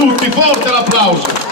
tutti, forte l'applauso.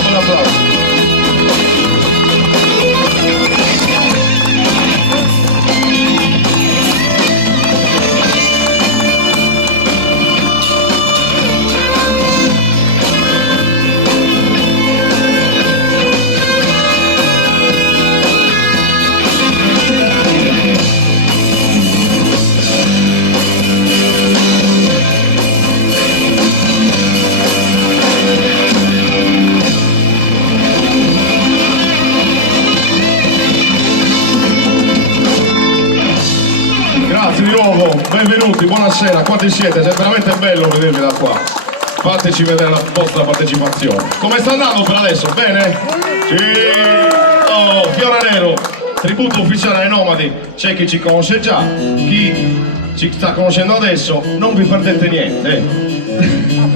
Un applauso. Grazie di nuovo, benvenuti, buonasera, quanti siete? È veramente bello vedervi da qua. Fateci vedere la vostra partecipazione. Come sta andando per adesso? Bene? Sì! Oh, Fiore Nero, tributo ufficiale ai Nomadi. C'è chi ci conosce già, chi ci sta conoscendo adesso, non vi perdete niente.